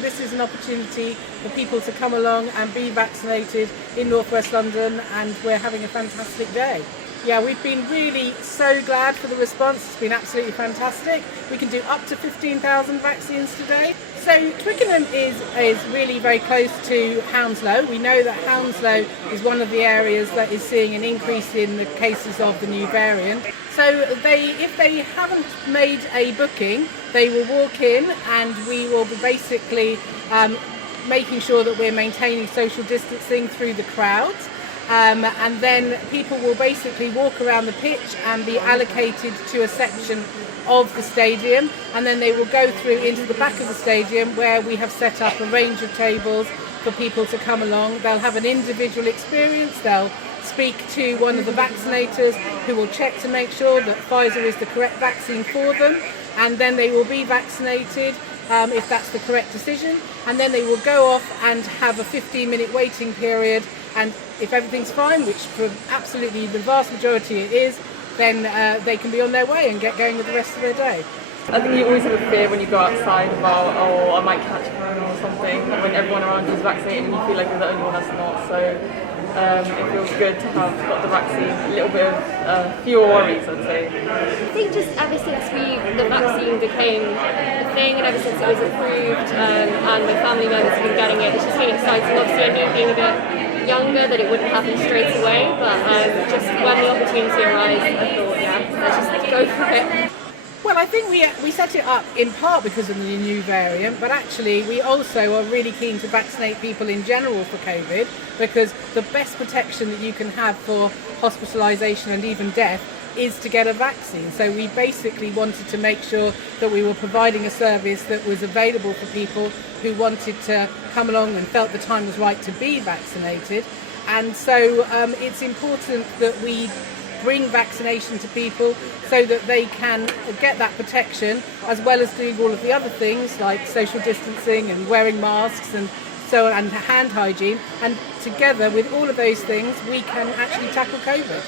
This is an opportunity for people to come along and be vaccinated in North West London, and we're having a fantastic day. Yeah, we've been really so glad for the response. It's been absolutely fantastic. We can do up to 15,000 vaccines today. So Twickenham is really very close to Hounslow. We know that Hounslow is one of the areas that is seeing an increase in the cases of the new variant. So if they haven't made a booking, they will walk in, and we will be basically making sure that we're maintaining social distancing through the crowds. And then people will basically walk around the pitch and be allocated to a section of the stadium, and then they will go through into the back of the stadium where we have set up a range of tables for people to come along. They'll have an individual experience. They'll speak to one of the vaccinators who will check to make sure that Pfizer is the correct vaccine for them, and then they will be vaccinated if that's the correct decision, and then they will go off and have a 15-minute waiting period, and if everything's fine, which for absolutely the vast majority it is, then they can be on their way and get going with the rest of their day. I think you always have a fear when you go outside about, oh, I might catch corona or something, when everyone around you is vaccinated and you feel like you're the only one that's not. So it feels good to have got the vaccine, a little bit of fewer worries, I'd say. I think just ever since the vaccine became a thing, and ever since it was approved, and my family members have been getting it, it's just been exciting. Obviously I knew being a bit younger that it wouldn't happen straight away, but just when the opportunity arose, I thought, yeah, let's just go for it. Well, I think we set it up in part because of the new variant, but actually we also are really keen to vaccinate people in general for COVID, because the best protection that you can have for hospitalisation and even death is to get a vaccine. So we basically wanted to make sure that we were providing a service that was available for people who wanted to come along and felt the time was right to be vaccinated. And so it's important that we bring vaccination to people so that they can get that protection, as well as doing all of the other things like social distancing and wearing masks and so on, and hand hygiene. And together with all of those things, we can actually tackle COVID.